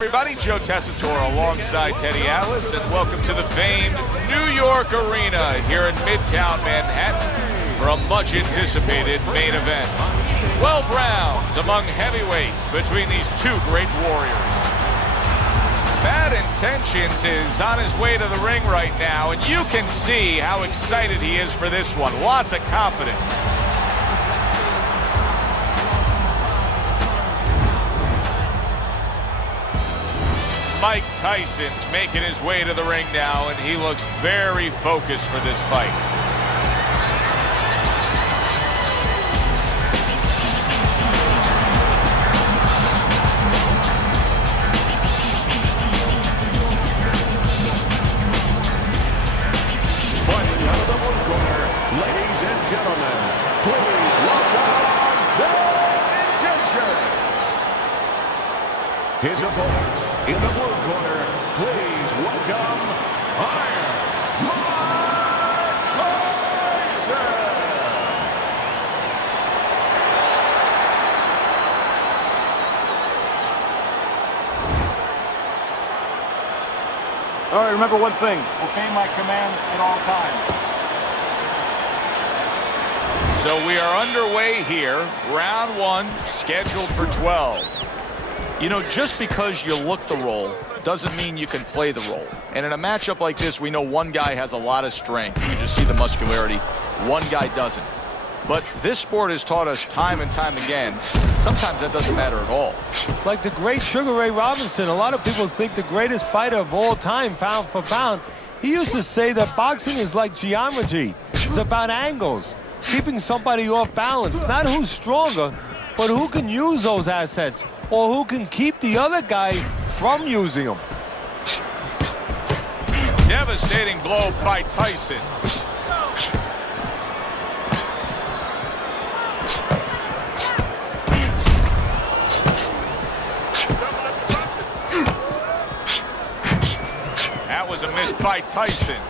Everybody, Joe Tessitore alongside Teddy Atlas, and welcome to the famed New York Arena here in Midtown Manhattan for a much-anticipated main event. 12 rounds among heavyweights between these two great warriors. Bad Intentions is on his way to the ring right now, and you can see how excited he is for this one. Lots of confidence. Mike Tyson's making his way to the ring now, and he looks very focused for this fight. Fighting out of the blue corner, ladies and gentlemen, please welcome Bad Intentions. His opponents in the blue corner, please welcome Iron Mike Tyson. All right, remember one thing. Obey my commands at all times. So we are underway here. Round one, scheduled for 12. You know, just because you look the role doesn't mean you can play the role. And in a matchup like this, we know one guy has a lot of strength. You just see the muscularity. One guy doesn't. But this sport has taught us time and time again, sometimes that doesn't matter at all. Like the great Sugar Ray Robinson, a lot of people think the greatest fighter of all time, pound for pound. He used to say that boxing is like geometry. It's about angles, keeping somebody off balance. Not who's stronger, but who can use those assets, or who can keep the other guy from using them. Devastating blow by Tyson. That was a miss by Tyson.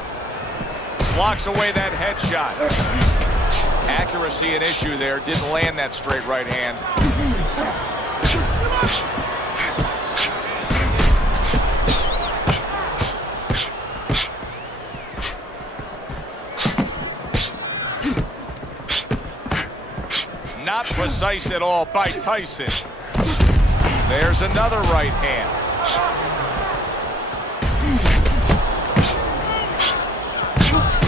Blocks away that headshot. Accuracy an issue there. Didn't land that straight right hand. Not precise at all by Tyson. There's another right hand.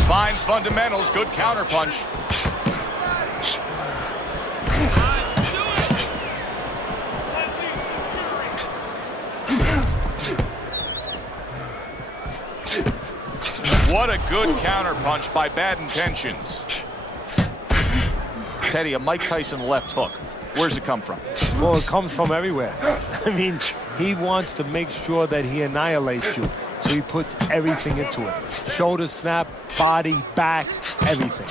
Fine fundamentals, good counterpunch. What a good counterpunch by Bad Intentions. Teddy, a Mike Tyson left hook, where's it come from? Well, it comes from everywhere. I mean, he wants to make sure that he annihilates you. So he puts everything into it. Shoulder snap, body, back, everything.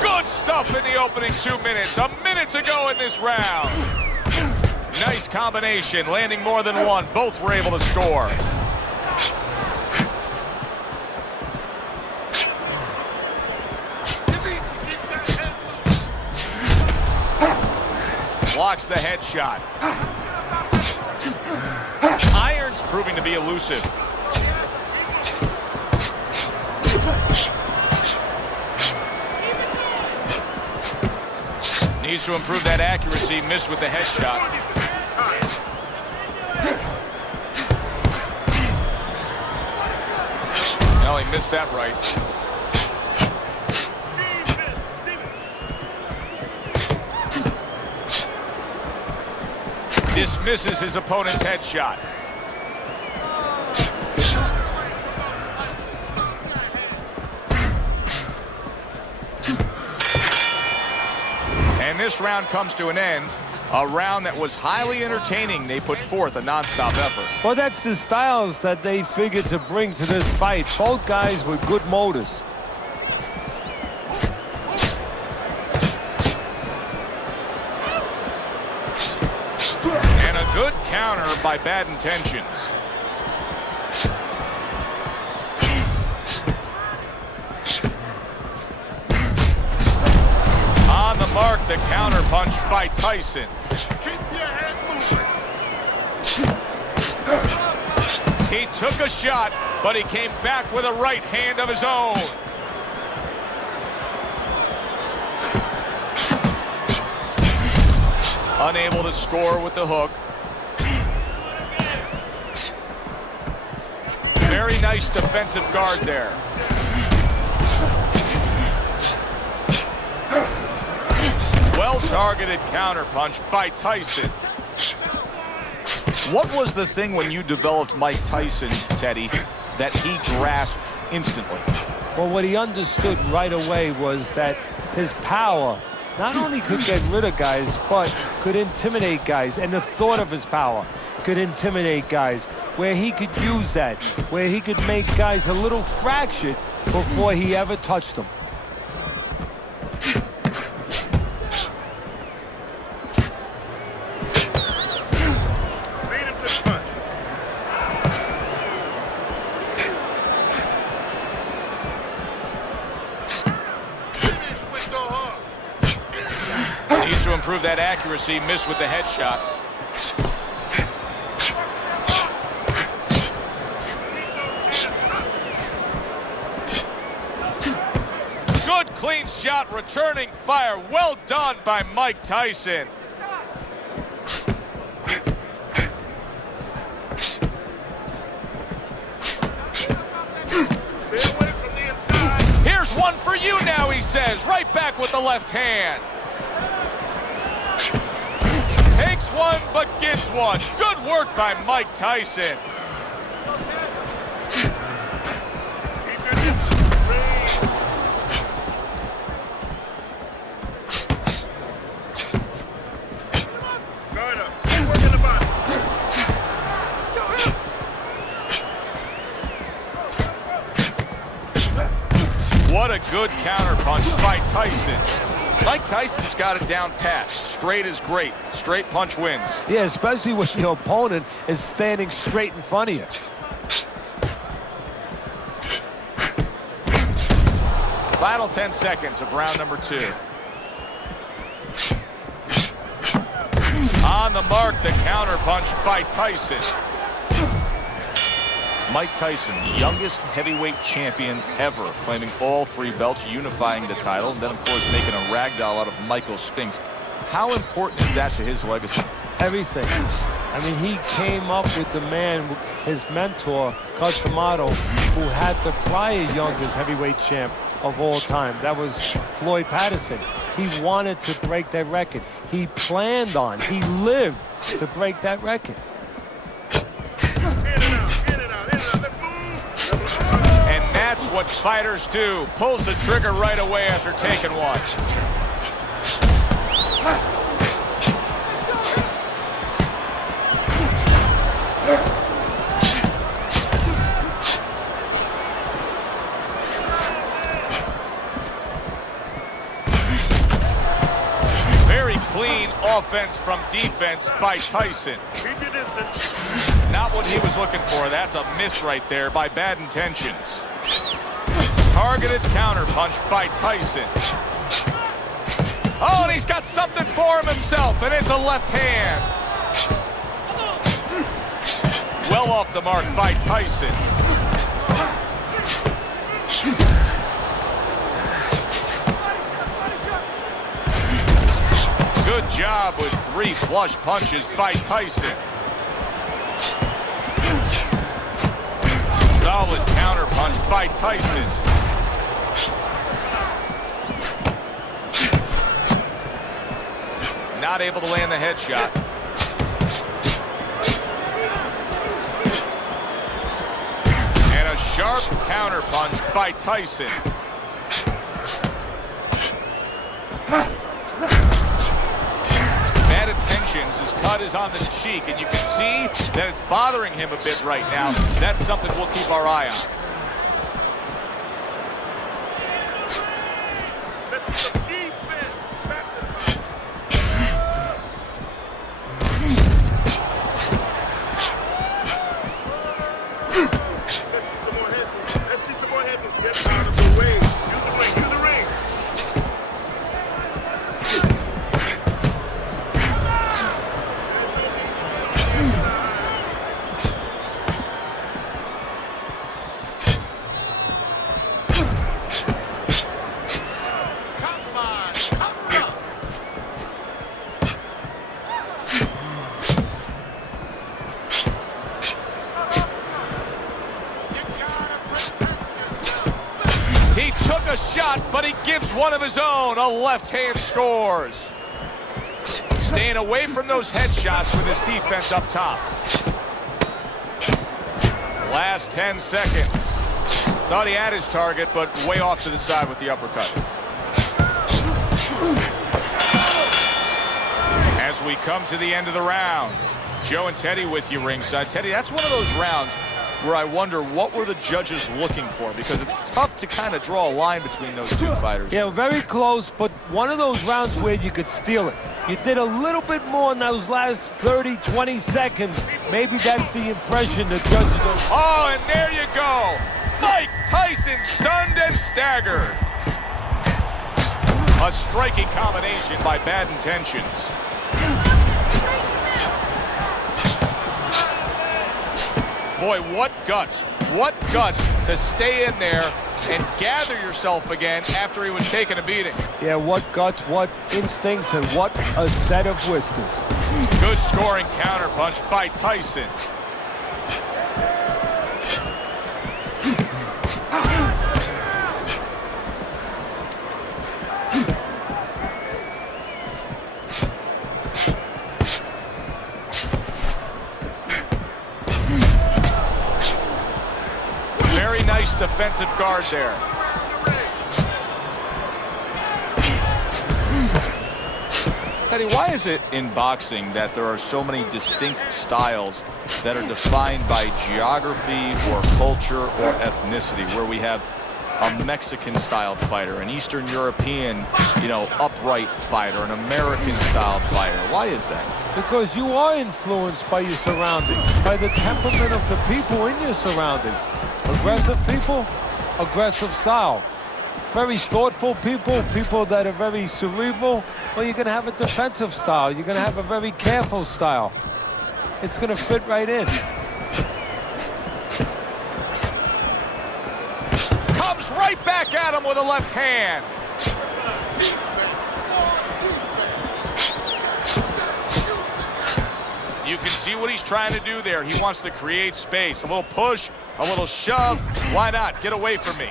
Good stuff in the opening 2 minutes. A minute to go in this round. Nice combination, landing more than one. Both were able to score. Blocks the headshot. Iron's proving to be elusive. Needs to improve that accuracy. Missed with the headshot. No, he missed that right. Dismisses his opponent's headshot. And this round comes to an end. A round that was highly entertaining. They put forth a non-stop effort. Well, that's the styles that they figured to bring to this fight. Both guys with good motors. And a good counter by Bad Intentions. On the mark, the counter punch by Tyson. Keep your head moving. He took a shot, but he came back with a right hand of his own. Unable to score with the hook. Very nice defensive guard there. Well-targeted counterpunch by Tyson. What was the thing when you developed Mike Tyson, Teddy, that he grasped instantly? Well, what he understood right away was that his power not only could get rid of guys, but could intimidate guys. And the thought of his power could intimidate guys, where he could use that, where he could make guys a little fractured before he ever touched them. Needs to improve that accuracy. Missed with the headshot. Good clean shot, returning fire. Well done by Mike Tyson. Here's one for you now, he says. Right back with the left hand. Takes one, but gives one. Good work by Mike Tyson. What a good counterpunch by Tyson. Mike Tyson's got it down pat. Straight is great. Straight punch wins. Yeah, especially when your opponent is standing straight in front of you. Final 10 seconds of round number 2. On the mark, the counterpunch by Tyson. Mike Tyson, youngest heavyweight champion ever, claiming all 3 belts, unifying the title, and then, of course, making a ragdoll out of Michael Spinks. How important is that to his legacy? Everything. I mean, he came up with the man, his mentor, Customato, who had the prior youngest heavyweight champ of all time. That was Floyd Patterson. He wanted to break that record. He planned on, he lived to break that record. And that's what fighters do. Pulls the trigger right away after taking one. Very clean offense from defense by Tyson. Not what he was looking for. That's a miss right there by bad intentions. Targeted counterpunch by Tyson. Oh, and he's got something for him himself, and it's a left hand. Well off the mark by Tyson. Good job with 3 flush punches by Tyson. Solid counterpunch by Tyson. Not able to land the headshot. And a sharp counterpunch by Tyson. Bad intentions. His cut is on the cheek, and you can see that it's bothering him a bit right now. That's something we'll keep our eye on. shot, but he gives one of his own. A left hand scores. Staying away from those headshots with his defense up top. Last 10 seconds. Thought he had his target, but way off to the side with the uppercut. As we come to the end of the round, Joe and Teddy with you ringside. Teddy, that's one of those rounds where I wonder what were the judges looking for, because it's tough to kind of draw a line between those two fighters. Yeah, very close, but one of those rounds where you could steal it. You did a little bit more in those last 30, 20 seconds. Maybe that's the impression the judges are. Oh, and there you go. Mike Tyson stunned and staggered. A striking combination by Bad Intentions. Boy, what guts to stay in there and gather yourself again after he was taking a beating. Yeah, what guts, what instincts, and what a set of whiskers. Good scoring counterpunch by Tyson. Very nice defensive guard there. Teddy, why is it in boxing that there are so many distinct styles that are defined by geography or culture or ethnicity, where we have a Mexican-styled fighter, an Eastern European, upright fighter, an American-styled fighter? Why is that? Because you are influenced by your surroundings, by the temperament of the people in your surroundings. Aggressive people, aggressive style. Very thoughtful people, people that are very cerebral, well, you're going to have a defensive style. You're going to have a very careful style. It's going to fit right in. Comes right back at him with a left hand. You can see what he's trying to do there. He wants to create space. A little push, a little shove. Why not? Get away from me.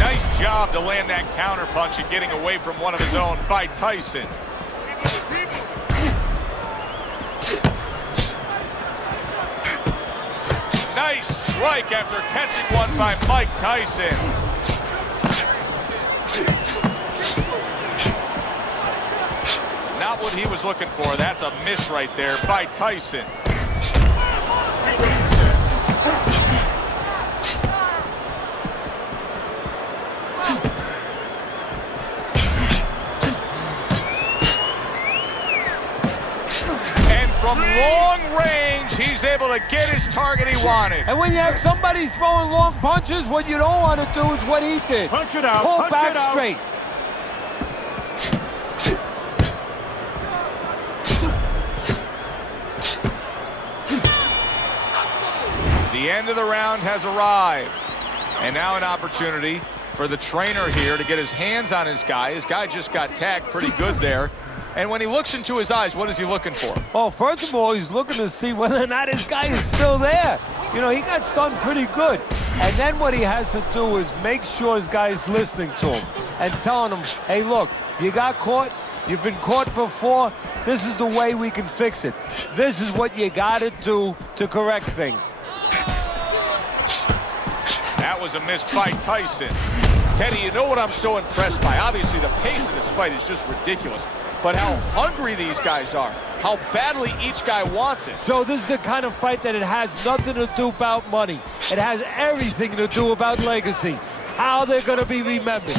Nice job to land that counter punch and getting away from one of his own by Tyson. Nice strike after catching one by Mike Tyson. Not what he was looking for. That's a miss right there by Tyson. And from long range, he's able to get his target he wanted. And when you have somebody throwing long punches, what you don't want to do is what he did. Punch it out. Pull Punch back it out. straight. The end of the round has arrived. And now an opportunity for the trainer here to get his hands on his guy. His guy just got tagged pretty good there. And when he looks into his eyes, what is he looking for? Well, first of all, he's looking to see whether or not his guy is still there. You know, he got stunned pretty good. And then what he has to do is make sure his guy is listening to him and telling him, hey, look, you got caught. You've been caught before. This is the way we can fix it. This is what you got to do to correct things. That was a miss by Tyson. Teddy, you know what I'm so impressed by? Obviously, the pace of this fight is just ridiculous. But how hungry these guys are. How badly each guy wants it. Joe, this is the kind of fight that it has nothing to do about money. It has everything to do about legacy. How they're going to be remembered.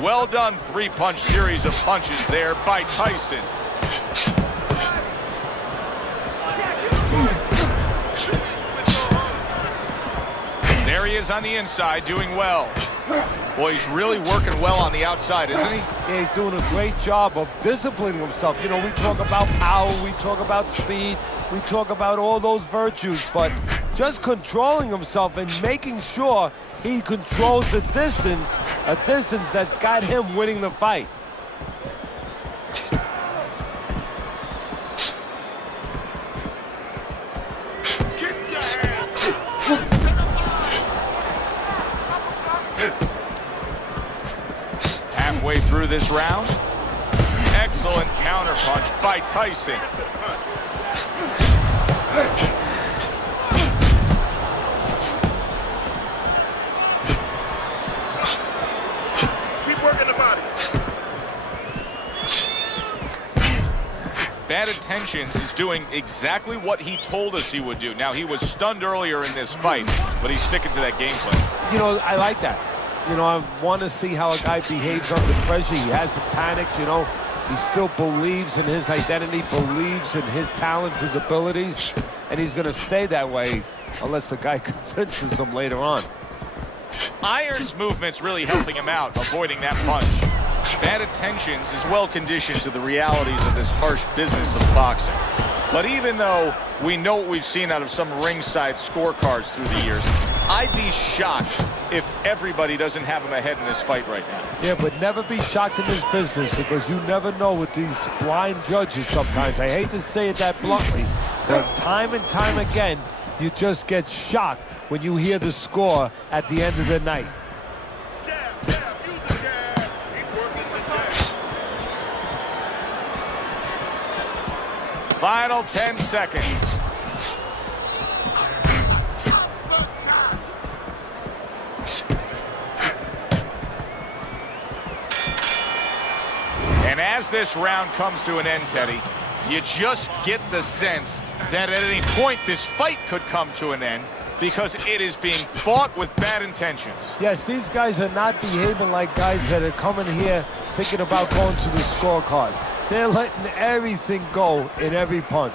Well done, three-punch series of punches there by Tyson. There he is on the inside, doing well. Boy, he's really working well on the outside, isn't he? Yeah, he's doing a great job of disciplining himself. You know, we talk about power, we talk about speed, we talk about all those virtues, but just controlling himself and making sure he controls the distance, a distance that's got him winning the fight. this round. Excellent counterpunch by Tyson. Keep working the body. Bad Intentions is doing exactly what he told us he would do. Now, he was stunned earlier in this fight, but he's sticking to that game plan. You know, I like that. You know, I want to see how a guy behaves under pressure. He hasn't panicked, you know. He still believes in his identity, believes in his talents, his abilities, and he's going to stay that way unless the guy convinces him later on. Iron's movement's really helping him out, avoiding that punch. Bad Intentions is well conditioned to the realities of this harsh business of boxing. But even though we know what we've seen out of some ringside scorecards through the years, I'd be shocked if everybody doesn't have him ahead in this fight right now. Yeah, but never be shocked in this business because you never know with these blind judges sometimes. I hate to say it that bluntly, but time and time again, you just get shocked when you hear the score at the end of the night. Jab, jab, use the jab. Keep working the jab. Final 10 seconds. And as this round comes to an end, Teddy, you just get the sense that at any point this fight could come to an end because it is being fought with bad intentions. Yes, these guys are not behaving like guys that are coming here thinking about going to the scorecards. They're letting everything go in every punch.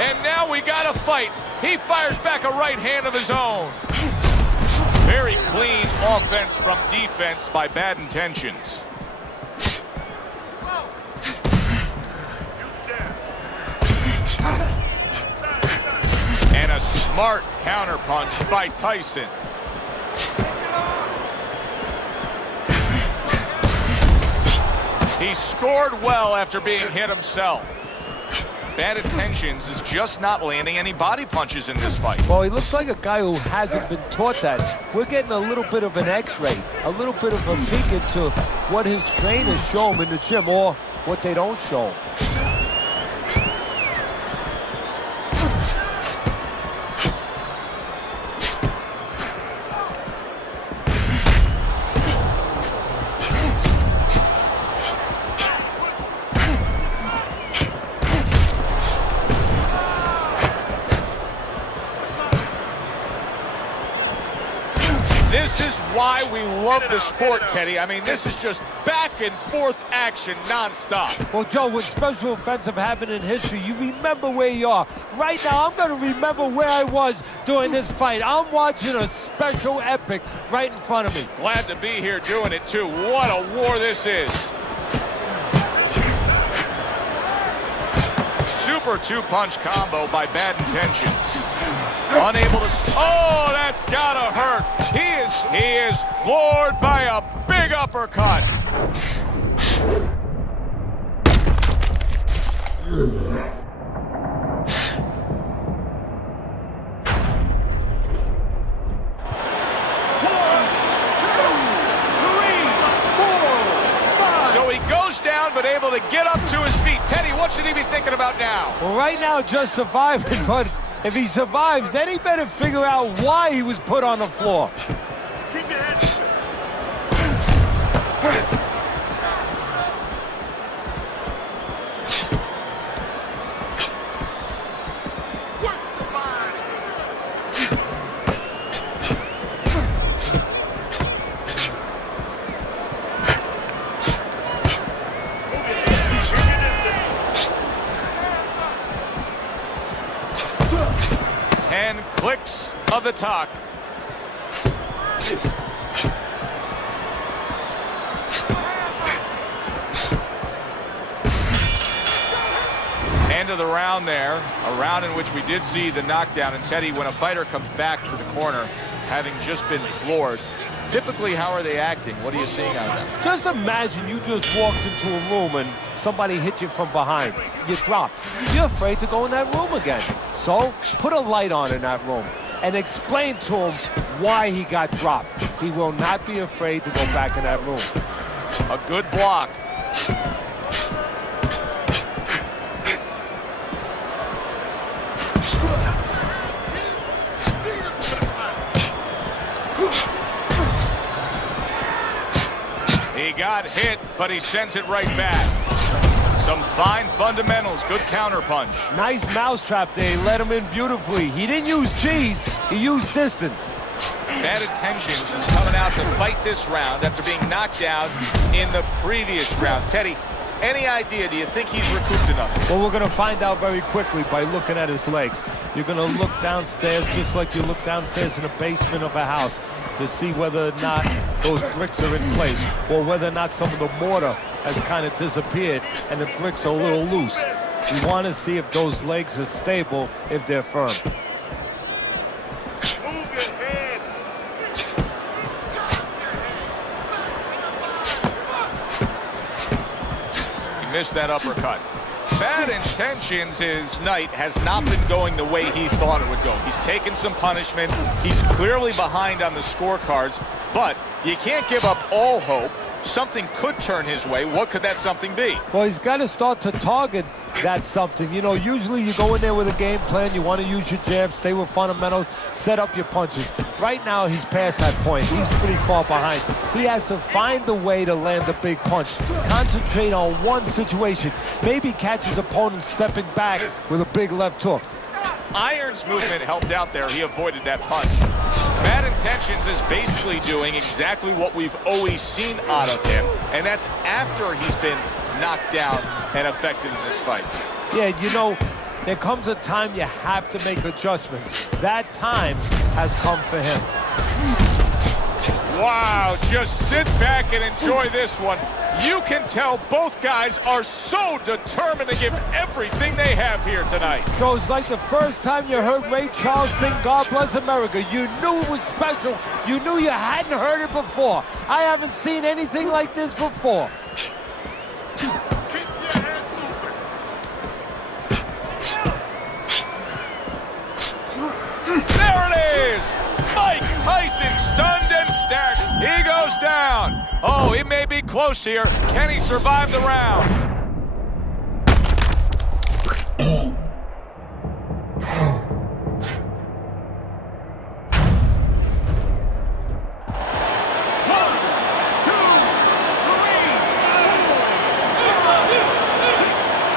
And now we got a fight. He fires back a right hand of his own. Very clean offense from defense by Bad Intentions. And a smart counterpunch by Tyson. He scored well after being hit himself. Bad Intentions is just not landing any body punches in this fight. Well, he looks like a guy who hasn't been taught that. We're getting a little bit of an x-ray, a little bit of a peek into what his trainers show him in the gym or what they don't show him. This is why we love the sport, Teddy. I mean, this is just back and forth action nonstop. Well, Joe, with special events have happened in history, you remember where you are. Right now, I'm going to remember where I was during this fight. I'm watching a special epic right in front of me. Glad to be here doing it, too. What a war this is. Super two-punch combo by Bad Intentions. Unable to... Oh, that's gotta hurt. He is floored by a big uppercut. So he goes down, but able to get up to his feet. Teddy, what should he be thinking about now? Well, right now, just surviving, but if he survives, then he better figure out why he was put on the floor. Keep your head. Work the body. Clicks of the talk. End of the round there, a round in which we did see the knockdown. And Teddy, when a fighter comes back to the corner, having just been floored, Typically, how are they acting? What are you seeing out of them? Just imagine you just walked into a room and somebody hit you from behind. You dropped. You're afraid to go in that room again. So put a light on in that room and explain to him why he got dropped. He will not be afraid to go back in that room. A good block. He got hit, but he sends it right back. Some fine fundamentals, good counterpunch. Nice mousetrap there. He let him in beautifully. He didn't use G's, he used distance. Bad Intentions is coming out to fight this round after being knocked out in the previous round. Teddy, any idea? Do you think he's recouped enough? Well, we're going to find out very quickly by looking at his legs. You're going to look downstairs just like you look downstairs in the basement of a house to see whether or not those bricks are in place or whether or not some of the mortar has kind of disappeared and the bricks are a little loose. You want to see if those legs are stable, if they're firm. Move your head. He missed that uppercut. Bad Intentions, his night has not been going the way he thought it would go. He's taken some punishment. He's clearly behind on the scorecards, but you can't give up all hope. Something could turn his way. What could that something be? Well, he's got to start to target that something. You know, usually you go in there with a game plan. You want to use your jab, stay with fundamentals, set up your punches. Right now, he's past that point. He's pretty far behind. He has to find the way to land a big punch. Concentrate on one situation. Maybe catch his opponent stepping back with a big left hook. Iron's movement helped out there. He avoided that punch. Bad Intentions is basically doing exactly what we've always seen out of him, and that's after he's been knocked down and affected in this fight. Yeah, you know, there comes a time you have to make adjustments. That time has come for him. Wow, just sit back and enjoy this one. You can tell both guys are so determined to give everything they have here tonight. So it's like the first time you heard Ray Charles sing God Bless America. You knew it was special. You knew you hadn't heard it before. I haven't seen anything like this before. Keep your head moving. There it is! Mike Tyson stunned and stacked. He goes down. Oh, he may be close here. Can he survive the round?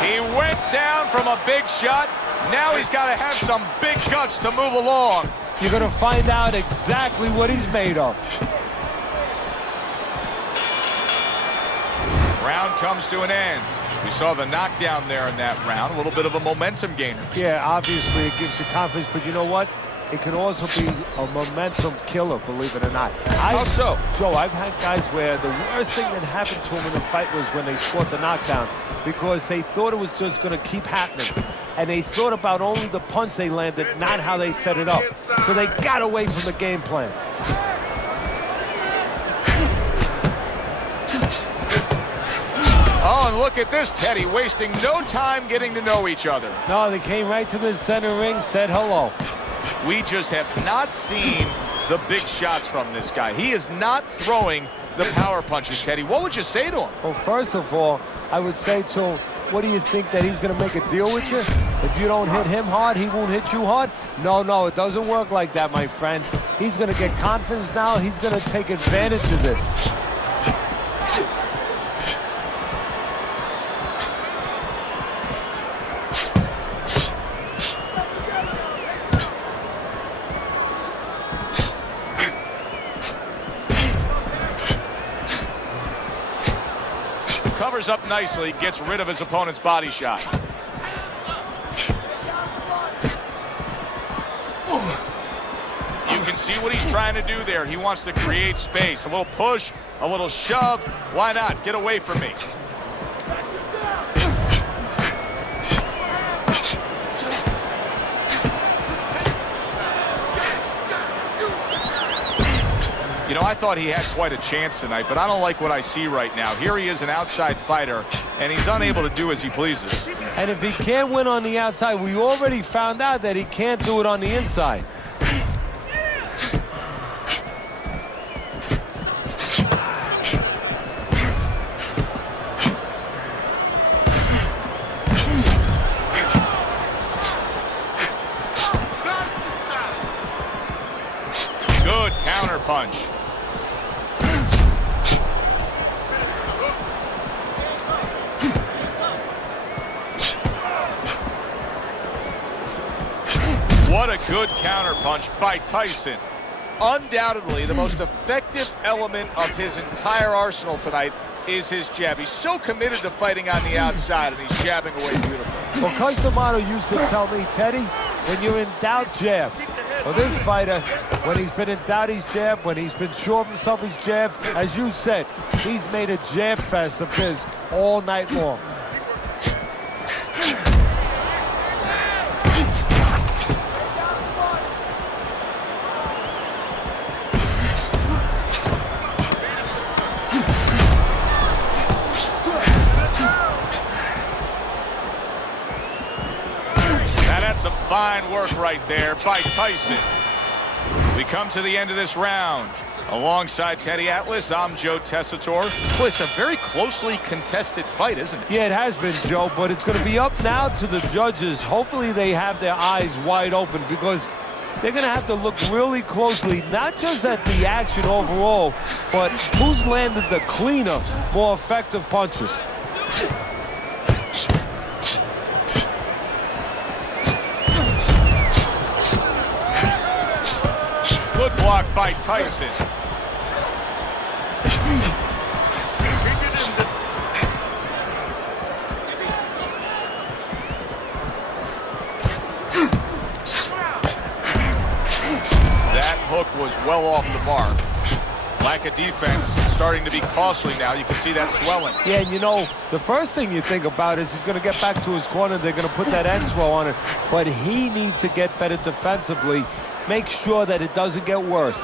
He went down from a big shot. Now he's got to have some big guts to move along. You're going to find out exactly what he's made of. Round comes to an end. We saw the knockdown there in that round. A little bit of a momentum gainer. Yeah, obviously it gives you confidence, but you know what? It can also be a momentum killer, believe it or not. How so? Joe, I've had guys where the worst thing that happened to them in the fight was when they scored the knockdown because they thought it was just going to keep happening. And they thought about only the punch they landed, not how they set it up. So they got away from the game plan. Oh, and look at this, Teddy, wasting no time getting to know each other. No, they came right to the center ring, said hello. We just have not seen the big shots from this guy. He is not throwing the power punches, Teddy. What would you say to him? Well, first of all, I would say to him, what do you think, that he's going to make a deal with you? If you don't hit him hard, he won't hit you hard? No, it doesn't work like that, my friend. He's going to get confidence now. He's going to take advantage of this. Covers up nicely, gets rid of his opponent's body shot. You can see what he's trying to do there. He wants to create space. A little push, a little shove. Why not? Get away from me. You know, I thought he had quite a chance tonight, but I don't like what I see right now. Here he is, an outside fighter, and he's unable to do as he pleases. And if he can't win on the outside, we already found out that he can't do it on the inside. Good counter punch. What a good counter punch by Tyson. Undoubtedly, the most effective element of his entire arsenal tonight is his jab. He's so committed to fighting on the outside, and he's jabbing away beautifully. Well, Customato used to tell me, Teddy, when you're in doubt, jab. Well, this fighter, when he's been in doubt, he's jabbed. When he's been sure of himself, he's jabbed. As you said, he's made a jab fest of his all night long. Some fine work right there by Tyson. We come to the end of this round. Alongside Teddy Atlas, I'm Joe Tessitore. Well, it's a very closely contested fight, isn't it? Yeah, it has been, Joe, but it's going to be up now to the judges. Hopefully they have their eyes wide open because they're going to have to look really closely, not just at the action overall, but who's landed the cleaner, more effective punches. Good block by Tyson. That hook was well off the mark. Lack of defense starting to be costly now. You can see that swelling. Yeah, and you know, the first thing you think about is he's going to get back to his corner. They're going to put that end throw on it. But he needs to get better defensively. Make sure that it doesn't get worse.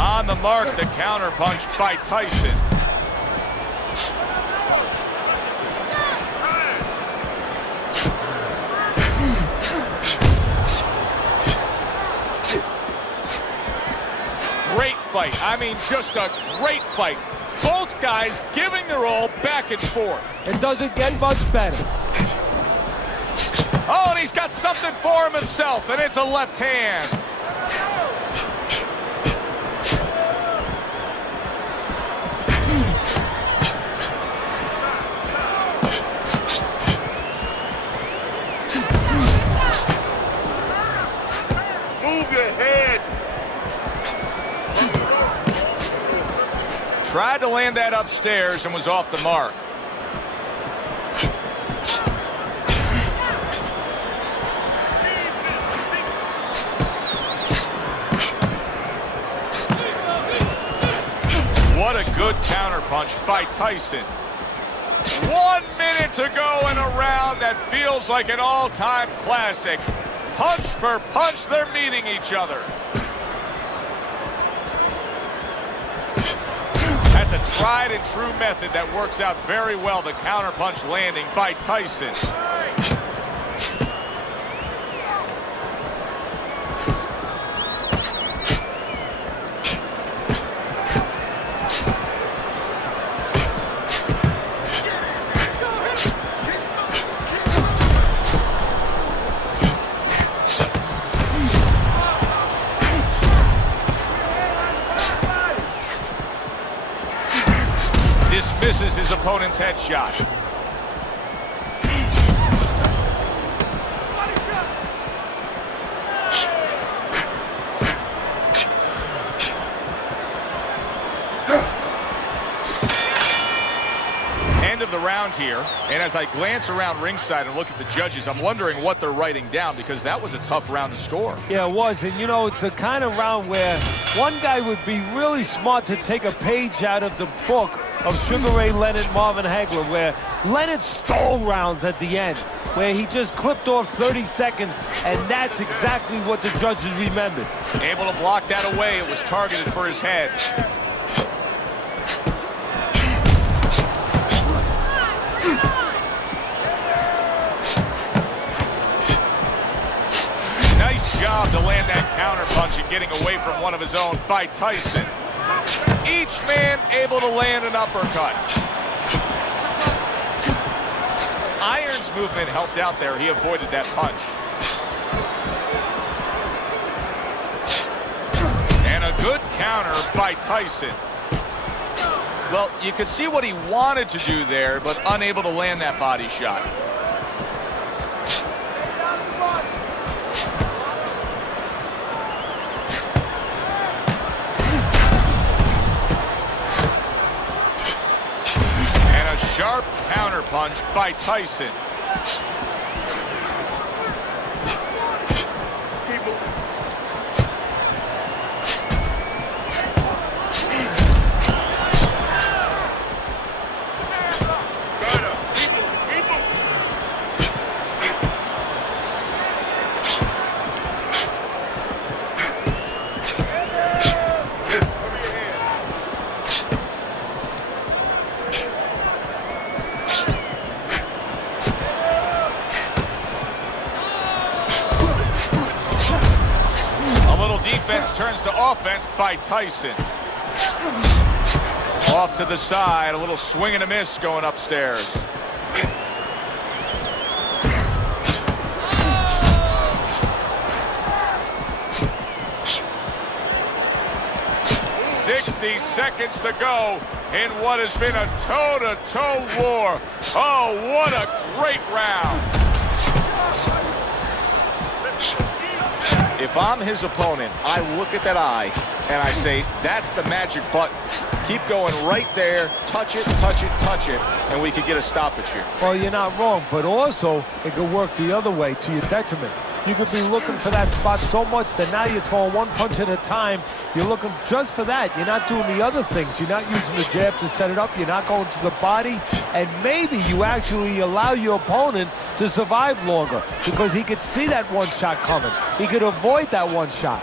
On the mark, the counter punch by Tyson. Great fight. I mean, just a great fight. Both guys giving their all back and forth. It doesn't get much better. Oh, and he's got something for him himself, and it's a left hand. Move your head. Tried to land that upstairs and was off the mark. What a good counterpunch by Tyson. 1 minute to go in a round that feels like an all-time classic. Punch for punch, they're meeting each other. That's a tried and true method that works out very well, the counterpunch landing by Tyson. Dismisses his opponent's headshot. End of the round here, and as I glance around ringside and look at the judges, I'm wondering what they're writing down because that was a tough round to score. Yeah, it was, and you know, it's the kind of round where one guy would be really smart to take a page out of the book of Sugar Ray Leonard, Marvin Hagler, where Leonard stole rounds at the end, where he just clipped off 30 seconds, and that's exactly what the judges remembered. Able to block that away. It was targeted for his head. Nice job to land that counter punch and getting away from one of his own by Tyson. Each man able to land an uppercut. Iron's movement helped out there. He avoided that punch. And a good counter by Tyson. Well, you could see what he wanted to do there, but unable to land that body shot. Sharp counter punch by Tyson. Defense turns to offense by Tyson. Off to the side, a little swing and a miss going upstairs. "60 seconds to go in what has been a toe-to-toe war." Oh, what a great round. If I'm his opponent, I look at that eye and I say, that's the magic button. Keep going right there, touch it, touch it, touch it, and we could get a stoppage here. Well, you're not wrong, but also it could work the other way to your detriment. You could be looking for that spot so much that now you're throwing one punch at a time. You're looking just for that. You're not doing the other things. You're not using the jab to set it up. You're not going to the body. And maybe you actually allow your opponent to survive longer because he could see that one shot coming. He could avoid that one shot.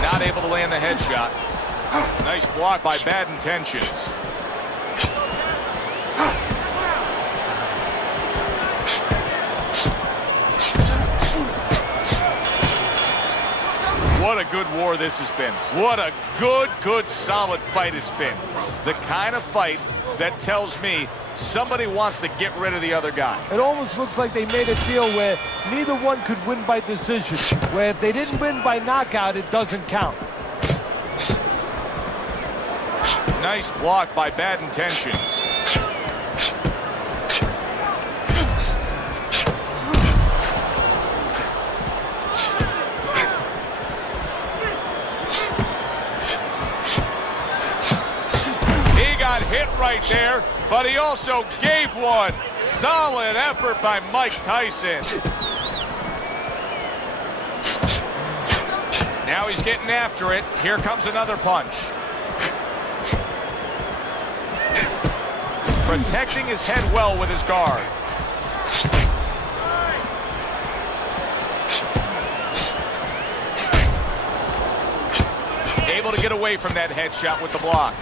Not able to land the headshot. Nice block by Bad Intentions. What a good war this has been. What a good, solid fight it's been. The kind of fight that tells me somebody wants to get rid of the other guy. It almost looks like they made a deal where neither one could win by decision, where if they didn't win by knockout, it doesn't count. Nice block by Bad Intentions. Hit right there, but he also gave one. Solid effort by Mike Tyson. Now he's getting after it. Here comes another punch. Protecting his head well with his guard. Able to get away from that headshot with the block.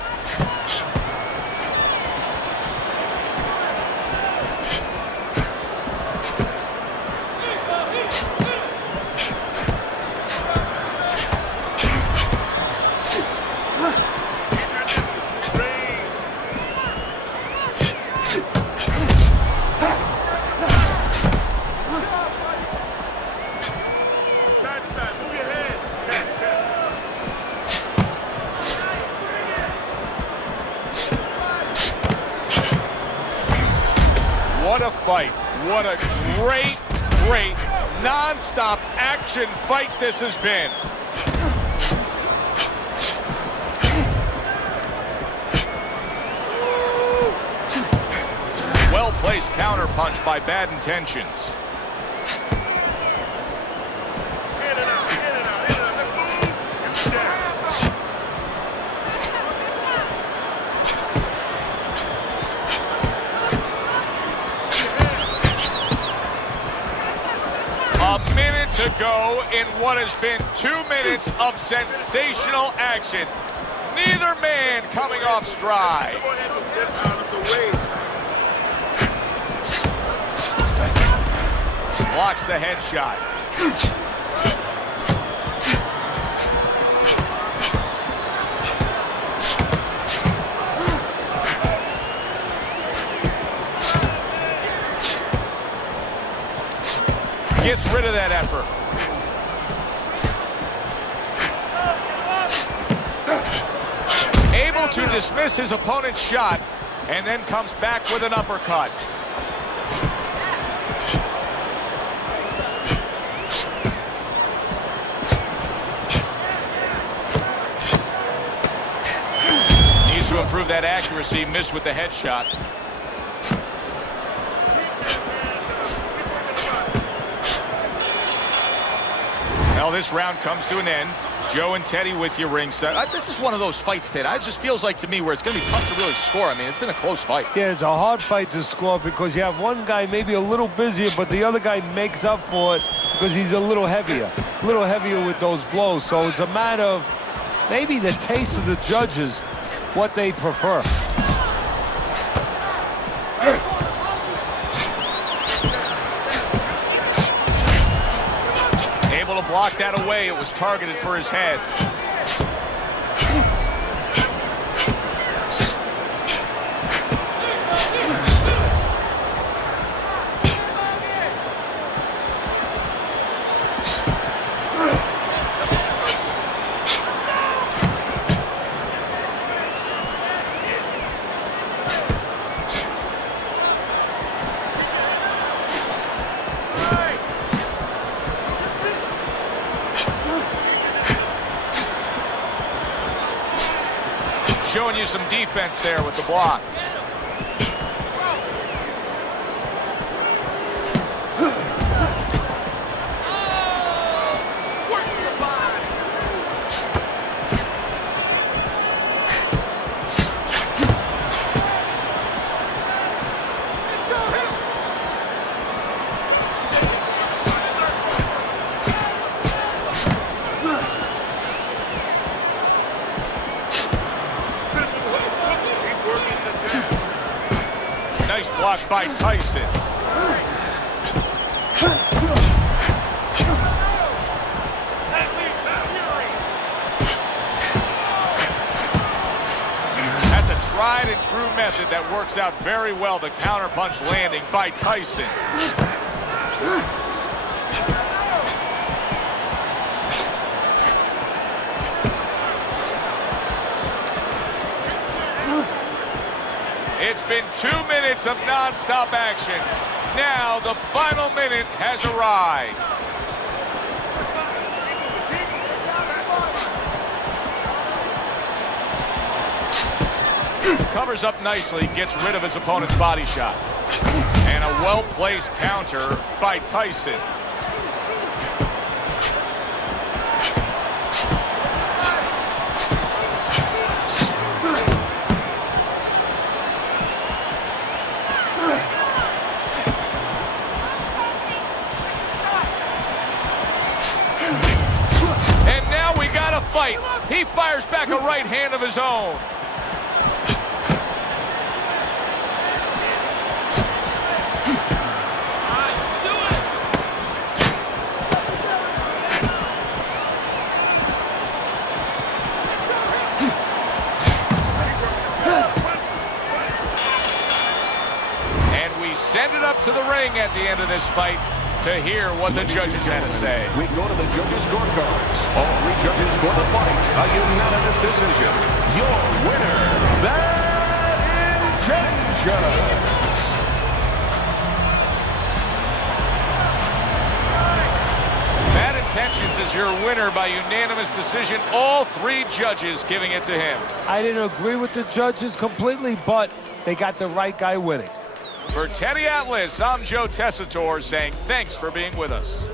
What a fight. What a great, non-stop action fight this has been. Well-placed counter punch by Bad Intentions. go in what has been 2 minutes of sensational action. Neither man coming off stride. Go ahead and get out of the way. Blocks the headshot. Gets rid of that effort. Able to dismiss his opponent's shot and then comes back with an uppercut. Needs to improve that accuracy. Missed with the headshot. Well, this round comes to an end. Joe and Teddy with you ringside. This is one of those fights, Ted. It just feels like to me where it's going to be tough to really score. I mean, it's been a close fight. Yeah, it's a hard fight to score because you have one guy maybe a little busier, but the other guy makes up for it because he's a little heavier with those blows. So it's a matter of maybe the taste of the judges, what they prefer. Able to block that away. It was targeted for his head. Showing you some defense there with the block. Nice block by Tyson. That's a tried and true method that works out very well. The counterpunch landing by Tyson. It's been 2 minutes of non-stop action. Now the final minute has arrived. Covers up nicely, gets rid of his opponent's body shot. And a well-placed counter by Tyson. Fight. He fires back a right hand of his own. And we send it up to the ring at the end of this fight to hear what the judges had to say. We go to the judges' scorecards. All three judges score the fight a unanimous decision. Your winner, Bad Intentions. Bad Intentions is your winner by unanimous decision. All three judges giving it to him. I didn't agree with the judges completely, but they got the right guy winning. For Teddy Atlas, I'm Joe Tessitore saying thanks for being with us.